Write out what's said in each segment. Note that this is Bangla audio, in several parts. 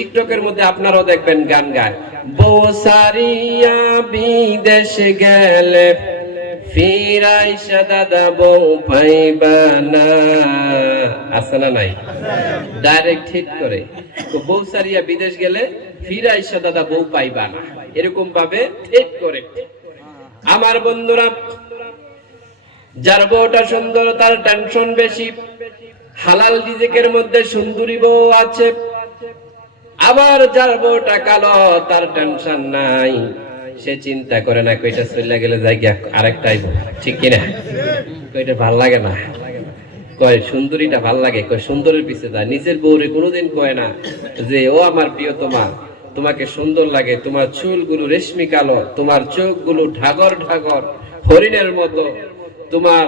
টিকটকের মধ্যে আপনারাও দেখবেন গান গায়। বউ সারিয়া বিদেশ গেলে ফিরাইসা দাদা বউ আছে না নাই? ডাইরেক্ট করে। বউ সারিয়া বিদেশ গেলে ফিরাইসা দাদা বউ পাইবা না এরকম ভাবে ঠিক করে। আমার বন্ধুরা, যার বউটা সুন্দর, তার টেনশন বেশি। হালাল রিজিকের মধ্যে সুন্দরী বউ আছে। আবার যার বউটা কালো, তার টেনশন নাই। সে চিন্তা করে না, কইটা চলে গেলে যাই গিয়া আরেকটাই। ঠিক কিনা? কইটা ভালো লাগে না। কয়, সুন্দরীটা ভালো লাগে। কয়, সুন্দরের পিছে যায়। নিজের বউরে কোনোদিন কয় না যে, ও আমার প্রিয় তোমার তোমাকে সুন্দর লাগে। তোমার চুলগুলো রেশমি কালো, তোমার চোখগুলো ঢাগর ঢাগর, হরিণের মতো। তোমার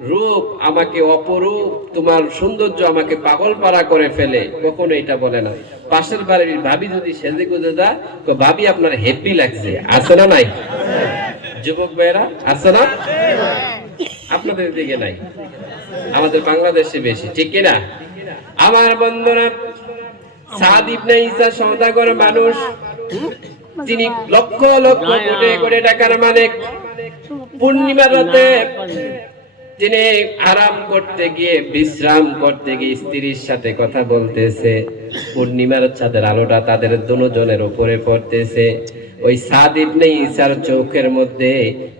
রূপ আমাকে অপরূপ, তোমার সৌন্দর্য আমাকে পাগল পাড়া করে ফেলে। কখনো এটা বলে না। পাশের বাড়ির ভাবি যদি সেজে গুজে দা তো ভাবি আপনার হেপি লাগছে। আছে না নাই? যুবক ভাইয়েরা, আছে না? আপনাদের দিকে নাই। আমাদের বাংলাদেশে বেশি, ঠিক কিনা আমার বন্ধুরা, সাদ ইবনে ঈসা সওদাগর মানুষ, তিনি লক্ষ লক্ষ কোটি কোটি টাকার মালিক। পূর্ণিমা রাতে তিনি আরাম করতে গিয়ে, বিশ্রাম করতে গিয়ে স্ত্রীর সাথে কথা বলতেছে, পূর্ণিমার চাঁদের আলোটা তাদের দুজনের উপরে পড়তেছে। ওই সাদ ইবনে ঈসার চোখের মধ্যে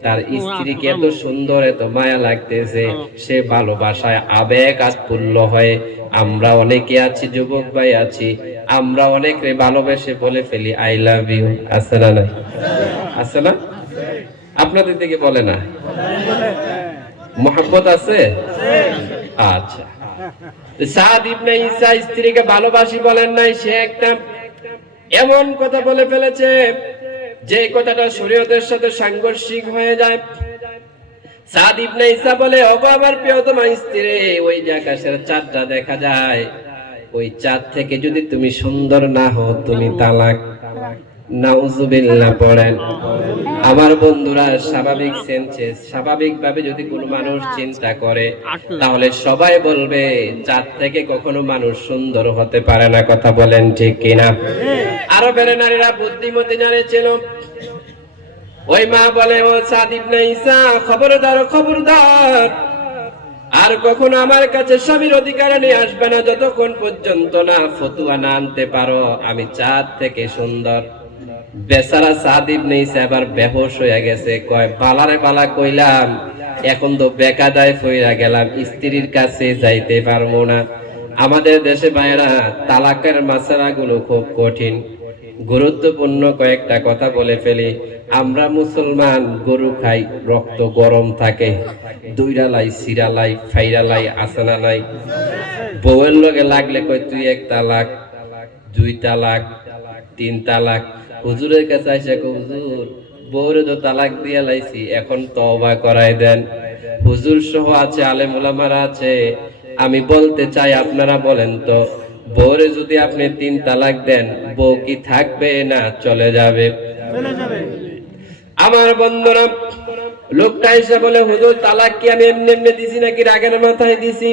তার স্ত্রীকে এত সুন্দর, এত মায়া লাগতেছে, সে ভালোবাসায় আবেগ আৎফুল্ল হয়ে। আমরা অনেকে আছি, যুবক ভাই আছি, আমরা অনেকে ভালোবেসে বলে ফেলি, আই লাভ ইউ। আছে না আছে না? আপনাদের দিকে বলে না? মোহাম্মত আছে? আচ্ছা। সাদ ইবনে ঈসা স্ত্রীকে ভালোবাসি বলেন নাই, সে একটা এমন কথা বলে ফেলেছে যে কথাটা শরীয়তের সাথে সাংঘর্ষিক হয়ে যায়। সাদ ইবনে ঈসা বলে, ওগো আমার প্রিয়তমা স্ত্রী, ওই যে আকাশের চাঁদটা দেখা যায়। ওই চাঁদ থেকে যদি তুমি সুন্দর না হও, তুমি তালাক। নাউজুবিল্লাহ পড়েন। আমার বন্ধুরা স্বাভাবিক সেন্সে স্বাভাবিক ভাবে যদি কোনো মানুষ চিন্তা করে তাহলে সবাই বলবে চাঁদ থেকে কখনো মানুষ সুন্দর হতে পারে না কথা বলেন ঠিক কিনা? আরবের নারীরা বুদ্ধিমতী নারী ছিল। ওই মা বলে ও সাদিব না ঈসা খবরদার খবরদার। আর কখনো আমার কাছে স্বামীর অধিকার নিয়ে আসবে না যতক্ষণ পর্যন্ত না ফতুয়া না আনতে পারো আমি চাঁদ থেকে সুন্দর। বেচারা সাদিব নেই এবার বেহোশ হয়ে গেছে। কয়, বালারে পালা কইলাম, এখন তো বেকাদায় ফইরা গেলাম, স্ত্রীর কাছে যাইতে পারব না। আমাদের দেশে বাইরা তালাকের মাসারা গুলো খুব কঠিন। গুরুত্বপূর্ণ কয়েকটা কথা বলে ফেলি। আমরা মুসলমান, গরু খাই, রক্ত গরম থাকে। দুইরালাই, সিরালাই, ফাইরালাই আসানা নাই বউয়ের লগে লাগলে কই তুই এক তালাক, দুই তালাক, তিন তালাক। হুজুরের কাছে আইসা কই, হুজুর বউরে তো তালাক দিয়ে লাইছি এখন তওবা করাই দেন। হুজুর সহ আছে আলেম ওলামারা আছে। আমি বলতে চাই আপনারা বলেন তো বউরে যদি আপনি তিন তালাক দেন বউ কি থাকবে না চলে যাবে? আমার বন্ধুরা লোকটা এসে বলে হুজুর তালাক কি আমি এমনি এমনি দিছি নাকি রাগের মাথায় দিছি?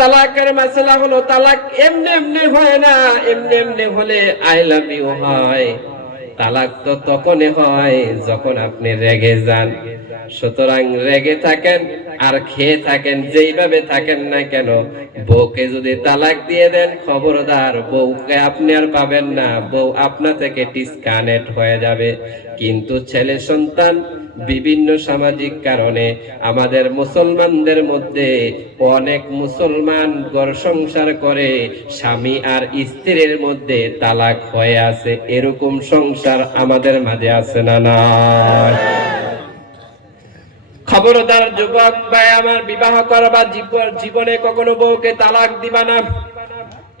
তালাকের মাসলা হলো তালাক এমনি এমনি হয় না, এমনি এমনি হলে আই লাভ ইউ হয়। তালাক তো তখনই হয় যখন আপনি রেগে যান। সুতরাং রেগে থাকেন আর খেয়ে থাকেন, যেইভাবে থাকেন না কেন, বউকে যদি তালাক দিয়ে দেন, খবরদার, বউকে আপনি আর পাবেন না। বউ আপনা থেকে ডিসকানেক্ট হয়ে যাবে। কিন্তু ছেলে সন্তান বিভিন্ন সামাজিক কারণে আমাদের মুসলমানদের মধ্যে অনেক মুসলমান ঘর সংসার করে, স্বামী আর স্ত্রীর মধ্যে তালাক হয়ে আছে। এরকম সংসার আমাদের মাঝে আছে না না খবরদার যুবক ভাই, আমার বিবাহ করবা জীবনে কখনো বউকে তালাক দিবা না।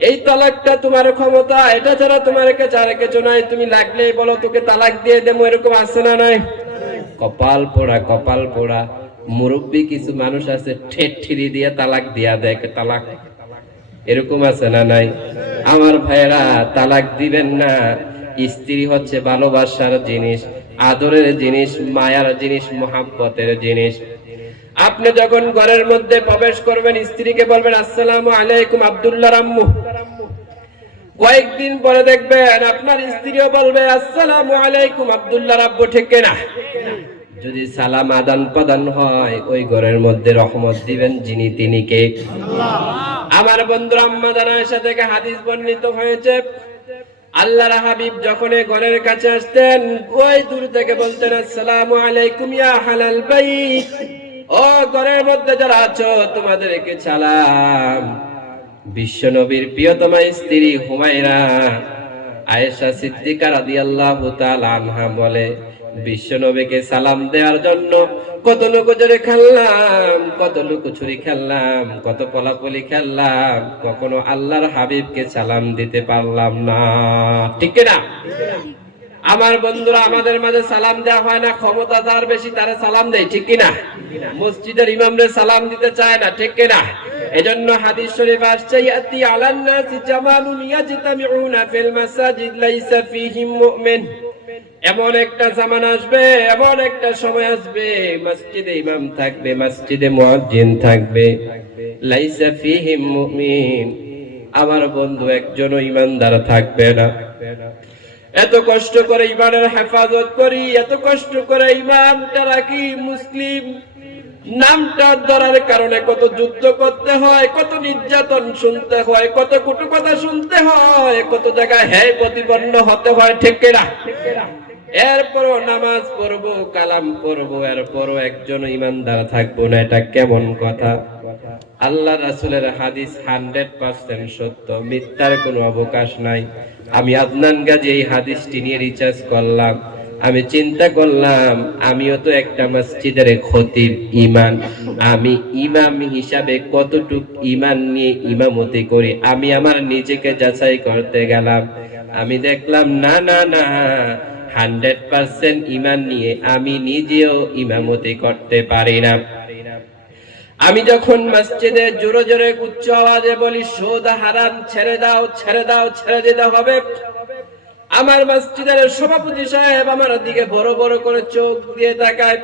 এই তালাকটা তোমার ক্ষমতা, এটা ছাড়া তোমার কাছে আর কিছু নাই। তুমি লাগলেই বলো, তোকে তালাক দিয়ে দেবো, এরকম আছে না নাই? কপাল পোড়া কপাল পোড়া। মুরব্বী কিছু মানুষ আছে, ঠেট ঠিরি দিয়ে তালাক দিয়া দেয় তালাক। এরকম আছে না নাই? আমার ভাইয়েরা, তালাক দিবেন না। স্ত্রী হচ্ছে ভালোবাসার জিনিস, আদরের জিনিস, মায়ার জিনিস, মহাব্বতের জিনিস। আপনি যখন ঘরের মধ্যে প্রবেশ করবেন, স্ত্রীকে বলবেন, আসসালামু আলাইকুম আব্দুল্লাহ রাম্মু। কয়েকদিন পরে দেখবেন আপনার স্ত্রীও বলবে আসসালাম আলাইকুম আব্দুল্লাহ রাব্বু ঠিক না যদি সালাম আদান প্রদান হয় ওই ঘরের মধ্যে রহমত দিবেন যিনি তিনি কে? আমার বন্ধু আম্মা জানার থেকে হাদিস বর্ণিত হয়েছে আল্লাহর হাবিব যখন ঘরের কাছে আসতেন ওই দূর থেকে বলতেন আসসালামু আলাইকুম ইয়া হালাল বাইত। ও ঘরের মধ্যে যারা আছো তোমাদেরকে সালাম। বিশ্ব নবীর প্রিয়তমা স্ত্রী হুমায়রা আয়েশা সিদ্দিকা রাদিয়াল্লাহু তাআলা আনহা বলে, বিশ্বনবীকে সালাম দেওয়ার জন্য কত লুকোচুরি খেললাম কত লুকোচুরি খেললাম, কত পলাপলি খেললাম, কখনো আল্লাহর হাবিবকে সালাম দিতে পারলাম না। ঠিক না আমার বন্ধুরা, আমাদের মাঝে সালাম দেওয়া হয় না, ক্ষমতা যার বেশি তারা সালাম দেয়, ঠিক কিনা? মসজিদের ইমামরে সালাম দিতে চায় না, ঠিক কিনা? এজন্য হাদিস শরীফ আসছে, ইয়াতি আলান নাসি জামানুন ইয়াজতামিউনা ফিল মাসাজিদ লাইসা ফীহিম মুমিন। এমন একটা জামান আসবে, এমন একটা সময় আসবে, মসজিদে ইমাম থাকবে, মসজিদে মুয়াজ্জিন থাকবে, লাইসা ফীহিম মুমিন। আমার বন্ধু একজনও ইমানদার থাকবে না। এত কষ্ট করে ইমানের হেফাজত করি, এত কষ্ট করে ইমানটা রাখি মুসলিম নামটা ধরার কারণে কত যুদ্ধ করতে হয়, কত নির্যাতন শুনতে হয়, কত কুটু কথা শুনতে হয়, কত জায়গায় হ্যাঁ প্রতিপন্ন হতে হয়, ঠিক কিনা? এরপরও নামাজ পড়ব, কালাম পড়ব, এরপরও একজন ইমানদার থাকব না, এটা কেমন কথা? আল্লাহ রাসুলের হাদিস হান্ড্রেড পার্সেন্ট সত্য, মিথ্যার কোনো অবকাশ নাই। আমি আদনান গাজী এই হাদিসটি নিয়ে রিচার্জ করলাম। আমি চিন্তা করলাম, আমিও তো একটা মসজিদের খতিব ইমান আমি ইমাম হিসাবে কতটুক ইমান নিয়ে ইমামতি করি, আমি আমার নিজেকে যাচাই করতে গেলাম। আমি দেখলাম, না না না, হান্ড্রেড পার্সেন্ট ইমান নিয়ে আমি নিজেও ইমামতি করতে পারি না। আমি যখন মসজিদে জোরে জোরে উচ্চ আওয়াজে বলি, সুদ হারাম, ছেড়ে দাও ছেড়ে দাও, ছেড়ে দিতে হবে। আমার মসজিদের সভাপতি সাহেব আমার দিকে বড় বড় করে চোখ দিয়ে তাকায়।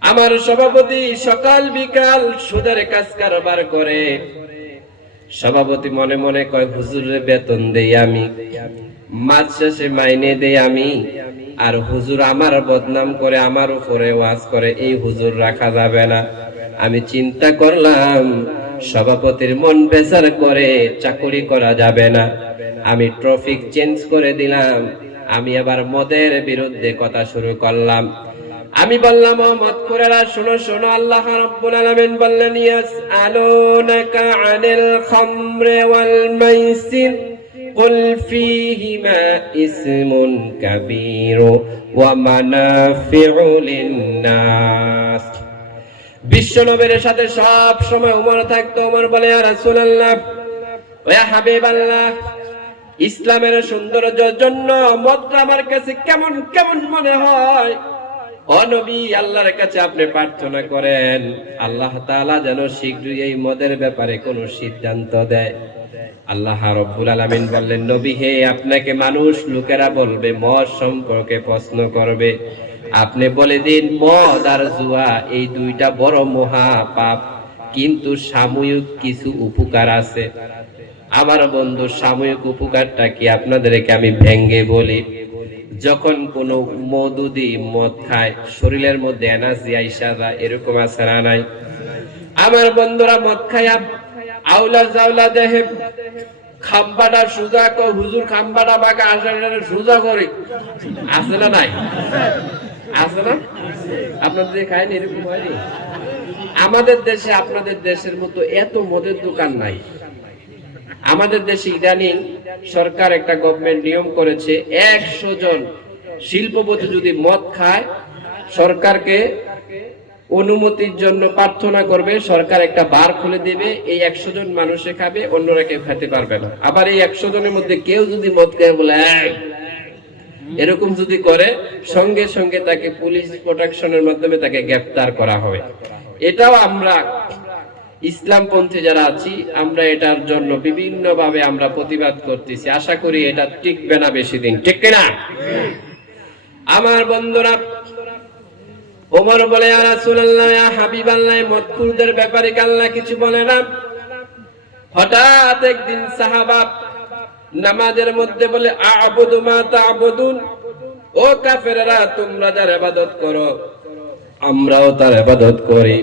আমার সভাপতি সকাল বিকাল সুদের কাজ কারবার করে। সভাপতি মনে মনে কয়, হুজুরের বেতন দেই আমি। মাস শেষে মাইনে দেই আমি। আর হুজুর আমার বদনাম করে আমার উপরে ওয়াজ করে। এই হুজুর রাখা যাবে না। আমি চিন্তা করলাম সভাপতির মন বেচার করে চাকুরি করা যাবে না আমি ট্রফিক চেঞ্জ করে দিলাম আমি আবার মদের বিরুদ্ধে কথা শুরু করলাম আমি বললাম ও মত করেরা শোনো শোনো আল্লাহ রাব্বুল আলামিন বললেন ইয়াসআলুনাকা আনিল খামরি ওয়াল মাইসির قل فيهما اسم كبير ومنافع للناس বিশ্বনবীর সাথে সব সময় উমর থাকতো, উমর বলে রাসূলুল্লাহ ওয়া হাবিবাল্লাহ, ইসলামের সৌন্দর্যের জন্য মদটা আমার কাছে কেমন কেমন মনে হয়? ও নবী, আল্লাহর কাছে আপনি প্রার্থনা করেন, আল্লাহ তাআলা যেন শীঘ্রই এই মদের ব্যাপারে কোনো সিদ্ধান্ত দেয়। আল্লাহ রব্বুল আলামিন বললেন, নবী, হে আপনাকে মানুষ, লোকেরা বলবে, মদ সম্পর্কে প্রশ্ন করবে। আপনি বলে দিন, মদ আর জুয়া, এই দুইটা বড় মহা পাপ কিন্তু সাময়িক কিছু উপকার আছে। আমার বন্ধু, সাময়িক উপকারটা কি আপনাদেরকে আমি ভেঙ্গে বলি? যখন কোন মধুদি মদ খায়, শরীরের মধ্যে এনার্জি আইসা যায়, এরকম আছে না নাই? আমার বন্ধুরা মদ খায় আউলা জাউলা দেহে খাম্বাটা সুজা হুজুর খাম্বাটা বাঁকা আসলে সুজা করে। আছে না নাই? আছে না? এরকম হয়নি? আমাদের দেশে আপনাদের দেশের মতো এত মদের দোকান নাই। আমাদের দেশে ইদানিং সরকার একটা গভর্নমেন্ট নিয়ম করেছে একশো জন শিল্পপতি যদি মদ খায় সরকারকে অনুমতির জন্য প্রার্থনা করবে সরকার একটা বার খুলে দেবে এই একশো জন মানুষে খাবে অন্যরা কেউ খেতে পারবে না। আবার এই একশো জনের মধ্যে কেউ যদি মদ খায় বলে "এই, এরকম যদি করে, সঙ্গে সঙ্গে তাকে পুলিশ প্রোটেকশনের মাধ্যমে তাকে গ্রেফতার করা হবে। এটাও আমরা ইসলামপন্থী যারা আছি, আমরা এটার জন্য বিভিন্ন ভাবে আমরা প্রতিবাদ করতেছি। আশা করি এটা টিকবে না বেশি দিন। ঠিক না আমার বন্ধুরা, ওমর বলে ব্যাপারে কি আল্লাহ কিছু বলে না? হঠাৎ একদিন সাহাবা নামাজের মধ্যে বলে, আবুদু মা তাবুদুন। ও কাফেরেরা, তোমরা যার ইবাদত করো, আমরাও তার ইবাদত করি।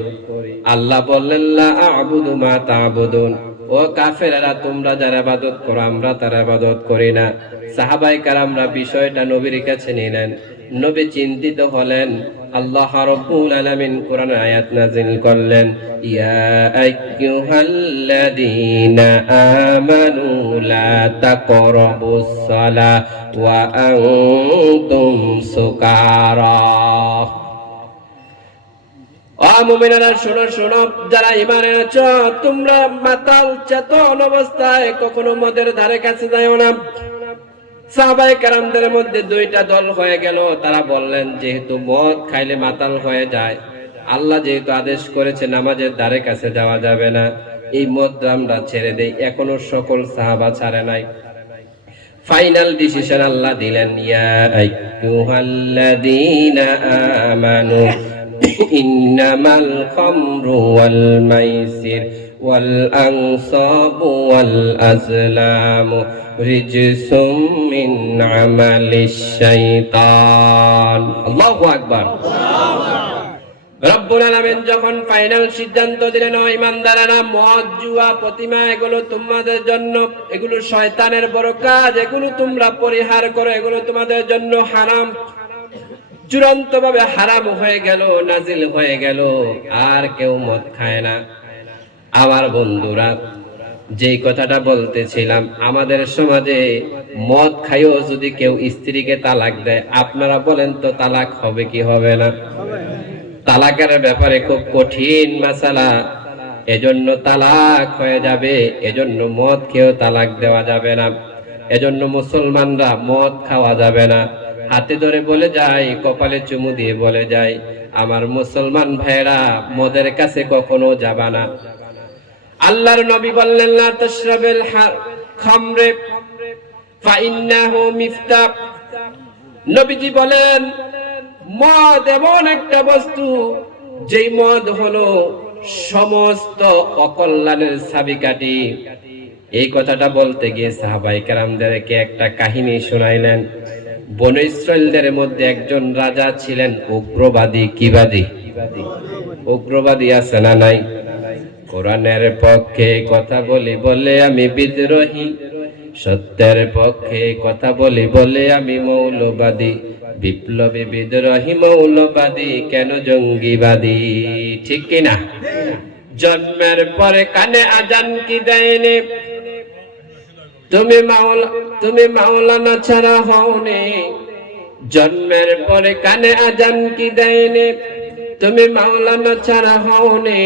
আল্লাহ বললেন, লা আবুদু মা তাবুদুন। ও কাফেরা তোমরা যার ইবাদত করো, আমরা তার ইবাদত করি না। সাহাবাই কারামরা বিষয়টা নবীর কাছে নিলেন। নবী চিন্তিত হলেন। আল্লাহ রাব্বুল আলামিন কোরআন আয়াত নাযিল করলেন, ইয়া আইয়ুহাল্লাযীনা আমানু লা তাকরাবুস সালাহ ওয়া আনতুম সুকারা। শোনো শোনো, যারা ইমানে আছো তোমরা মাতাল, চেতন অবস্থায় কখনো মদের ধারে কাছে যাও না। সাহাবাই কারামদের মধ্যে দুইটা দল হয়ে গেল। তারা বললেন, যেহেতু মদ খাইলে মাতাল হয়ে যায়, আল্লাহ যেহেতু আদেশ করেছে নামাজের দ্বারে কাছে যাওয়া যাবে না, এই মদ আমরা ছেড়ে দেই, এখনও সকল সাহাবা ছাড়ে নাই। ফাইনাল ডিসিশন আল্লাহ দিলেন, ইয়া ইন্নামাল খামরু ওয়াল মাইসির ওয়াল আজলামু রিজসুম মিন আমালিশ শাইতান আল্লাহু আকবার রব্বুল আলামিন যখন ফাইনাল সিদ্ধান্ত দিলেন ইমানদারেরা মদ জুয়া প্রতিমা এগুলো তোমাদের জন্য এগুলো শয়তানের বড় কাজ এগুলো তোমরা পরিহার করো এগুলো তোমাদের জন্য হারাম চূড়ান্ত ভাবে হারাম হয়ে গেল নাজিল হয়ে গেল আর কেউ মদ খায় না আমার বন্ধুরা, যেই কথাটা বলতেছিলাম, আমাদের সমাজে মদ খাইও যদি কেউ স্ত্রীকে তালাক দেয়, আপনারা বলেন তো তালাক হবে কি হবে না? তালাকের ব্যাপারে খুব কঠিন মাসালা। এজন্য তালাক হয়ে যাবে, এজন্য মদ খেয়েও তালাক দেওয়া যাবে না। এজন্য মুসলমানরা মদ খাওয়া যাবে না। হাতে ধরে বলে যায়, কপালে চুমু দিয়ে বলে যায়, আমার মুসলমান ভাইরা মদের কাছে কখনো যাবা না। আল্লাহর নবী বললেন, লা তাশরাবিল খামরে, ফাইন্নাহু মিফতাব নবীজি বলেন, মদ এমন একটা বস্তু, যেই মদ হলো সমস্ত অকল্যাণের চাবিকাঠি। এই কথাটা বলতে গিয়ে সাহাবাই কেরামদেরকে একটা কাহিনী শোনাইলেন। বন ইসরায়েলদের মধ্যে একজন রাজা ছিলেন, উগ্রবাদী, কিবাদী। উগ্রবাদী আছে না নাই? কোরআনের পক্ষে কথা বলি বলে আমি বিদ্রোহী। সত্যের পক্ষে কথা বলি বলে আমি মৌলবাদী। বিপ্লবী বিদ্রোহী মৌলবাদী, কেন জঙ্গিবাদী? ঠিক কিনা? জন্মের পরে কানে আজান কি দেয়নি? তুমি মাওলা, তুমি মাওলানা ছাড়া হওনি। জন্মের পরে কানে আজান কি দেয়নি? তুমি মাওলানা ছাড়া হওনি।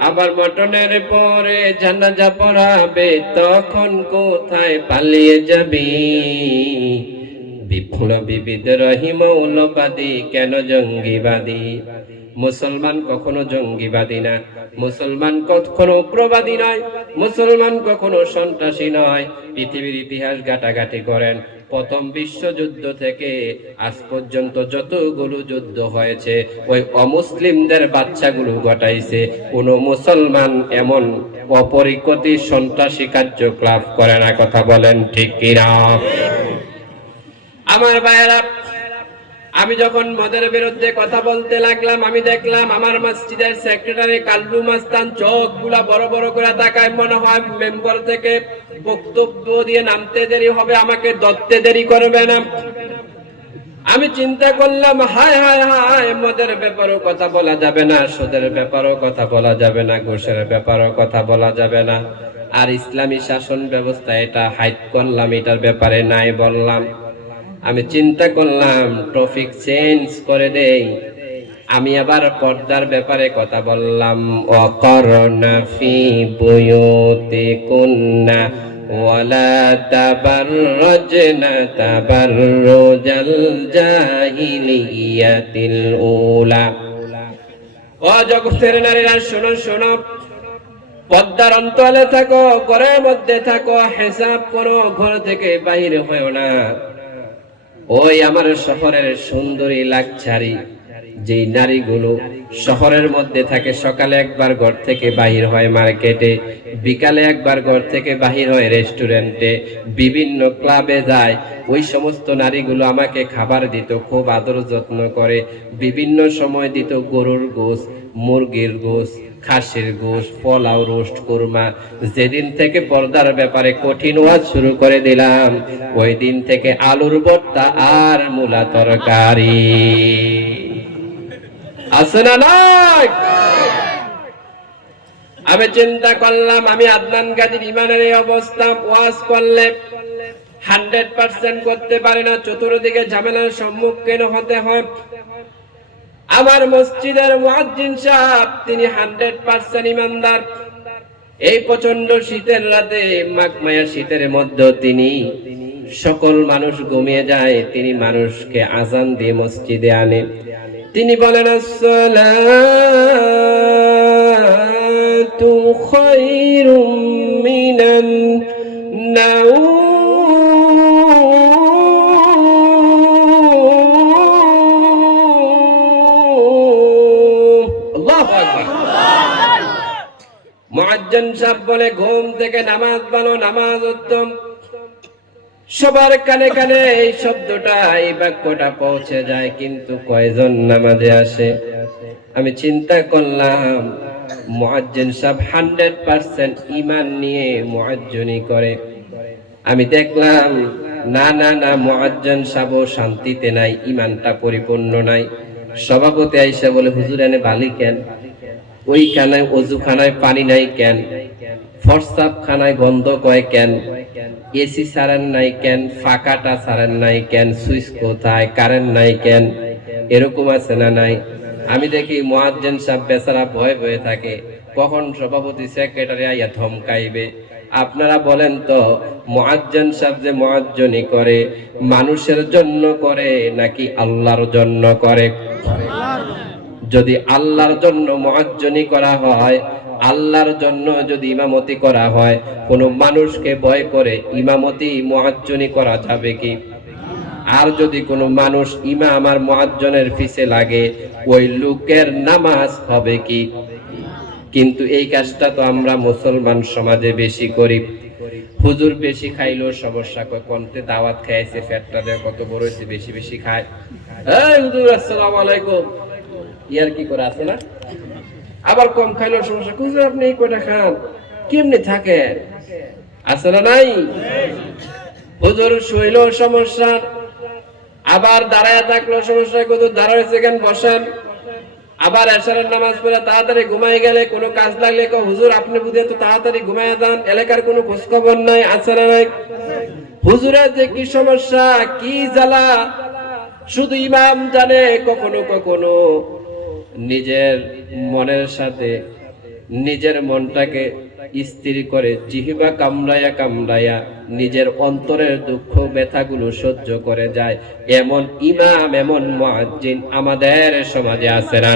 আবার মটনের পরে জানাজা পড়াবে, তখন কোথায় পালিয়ে যাবি? বিপ্লবী বিদ্রোহী মৌলবাদী, কেন জঙ্গিবাদী? মুসলমান কখনো জঙ্গিবাদী না। মুসলমান কখনো উগ্রবাদী নয়। মুসলমান কখনো সন্ত্রাসী নয়। পৃথিবীর ইতিহাস ঘাটাঘাটি করেন। প্রথম বিশ্বযুদ্ধ থেকে আজ পর্যন্ত যতগুলো যুদ্ধ হয়েছে, ওই অমুসলিমদের বাচ্চাগুলো ঘটাইছে। কোন মুসলমান এমন অপরিকতি সন্ত্রাসী কার্যকলাপ করে না, কথা বলেন ঠিক কিনা? আমার ভাইয়েরা, আমি যখন মদের বিরুদ্ধে কথা বলতে লাগলাম, আমি দেখলাম আমার মসজিদের সেক্রেটারি কাল্লু মাস্তান চোখগুলা বড় বড় করে তাকায়, মনে হয় মেম্বার থেকে বক্তব্য দিয়ে নামতে দেরি হবে, আমাকে দত্তে দেরি করবে না। আমি চিন্তা করলাম, হায় হায় হায়, মদের ব্যাপারেও কথা বলা যাবে না, সুদের ব্যাপারেও কথা বলা যাবে না, ঘুষের ব্যাপারেও কথা বলা যাবে না। আর ইসলামী শাসন ব্যবস্থা এটা হাইট করলাম, এটার ব্যাপারে নাই বললাম। আমি চিন্তা করলাম টপিক চেঞ্জ করে দেই। আমি আবার পর্দার ব্যাপারে কথা বললাম অকরনা ফি বুয়ুতি কুন্না ওয়ালা তাবাররাজনা তাবাররুজাল জাহিলিয়াতিল উলা ও জগতের নারীরা, শোনো শোনো। পদ্মার অন্তলে থাকো, ঘরের মধ্যে থাকো, হিসাব করো, ঘর থেকে বাইরে হয়েও না। ওই আমার শহরের সুন্দরী লাকছারি যেই নারীগুলো শহরের মধ্যে থাকে, সকালে একবার ঘর থেকে বাহির হয় মার্কেটে, বিকালে একবার ঘর থেকে বাহির হয় রেস্টুরেন্টে, বিভিন্ন ক্লাবে যায়। ওই সমস্ত নারীগুলো আমাকে খাবার দিত, খুব আদর যত্ন করে। বিভিন্ন সময় দিত গরুর গোস মুরগির গোস খাসির গোস পোলাও রোস্ট, কুরমা। যেদিন থেকে পর্দার ব্যাপারে কঠিন ওয়াজ শুরু করে দিলাম, ওই দিন থেকে আলুর ভর্তা আর মূলা তরকারি। আছে না নাই আমি চিন্তা করলাম, আমি আদনান গাজীর ইমানের এই অবস্থা ওয়াজ করলে হান্ড্রেড পার্সেন্ট করতে পারে না, চতুর্দিকে ঝামেলার সম্মুখীন হতে হয়? আমার মসজিদের মুয়াজ্জিন সাহেব, তিনি হান্ড্রেড পার্সেন্ট ইমানদার। এই প্রচণ্ড শীতের রাতে মাঘমায়া শীতের মধ্যে তিনি সকল মানুষ ঘুমিয়ে যায়, তিনি মানুষকে আজান দিয়ে মসজিদে আনে তিনি বলেন আসসালাতু খায়রুম মিনান নাউম। আল্লাহু আকবার। মুআজ্জিন সাহেব বলে ঘুম থেকে নামাজ বলো নামাজ উত্তম। সবার কানে কানে এই শব্দটা, এই বাক্যটা পৌঁছে যায়, কিন্তু কয়জন নামাজে আসে? আমি চিন্তা করলাম, মুআজ্জিন সাহেব হান্ড্রেড পার্সেন্ট ইমান নিয়ে মুআজ্জনি করে। আমি দেখলাম, না না না, মুআজ্জিন সাহেব শান্তিতে নাই ইমানটা পরিপূর্ণ নাই। সভাপতি আইসা বলে, হুজুর, এনে বালি কেন? ওই ওইখানে অজুখানায় পানি নাই কেন? ফরসাপ খানায় গন্ধ কয় কেন? এসি সারেন নাই কেন ফাঁকাটা সারেন নাই কেন সুইচ কোথায় কারেন্ট নাই কেন এরকম আছে না নাই? আমি দেখি মহাজ্জেন সাহেব বেচারা ভয় ভয়ে থাকে। কখন সভাপতি সেক্রেটারি আইয়া ধমকাইবে? আপনারা বলেন তো মহাজ্জেন সাহেব যে মহাজ্জনী করে মানুষের জন্য করে নাকি আল্লাহর জন্য করে? যদি আল্লাহর জন্য মহাজ্জনী করা হয় আল্লাহর জন্য যদি ইমামতি করা হয়, কোন মানুষকে ভয় করে ইমামতি মহাজ্জনী করা যাবে কি? আর যদি কোনো মানুষ ইমা আমার মহাজ্জনের পিছে লাগে, ওই লোকের নামাজ হবে কি? কিন্তু এই কাজটা তো আমরা মুসলমান সমাজে বেশি করি। হুজুর বেশি খাইলেও সমস্যা কন্তে দাওয়াত খাইছে ফ্যাটটা দেয়, কত বড় হয়েছে, বেশি বেশি খায়। হুজুর, আসসালামু আলাইকুম। ইয়ার কি করে আছে না? আবার কম খাইলেও সমস্যা। হুজুর আপনি কয়টা খান? কেমনি থাকে আছে না নাই? হুজুর শুইলেও সমস্যা, আবার দাঁড়ায় থাকলেও সমস্যা কত দাঁড়াইছে কেন বসেন। আবার এশারের নামাজ পড়ে তাড়াতাড়ি ঘুমাই গেলে কোনো কাজ লাগলে কো হুজুর, আপনি বুঝে তো তাড়াতাড়ি ঘুমায় যান, এলাকার কোনো খোঁজ খবর নাই, আছে না নাই? হুজুরের যে কি সমস্যা, কি জ্বালা? শুধু ইমাম জানে, কখনো কখনো নিজের মনের সাথে, নিজের মনটাকে স্থির করে, জিহিবা কামড়ায়া কামড়াইয়া নিজের অন্তরের দুঃখ ব্যথাগুলো সহ্য করে যায়। এমন ইমাম, এমন মহাজিন আমাদের সমাজে আছে না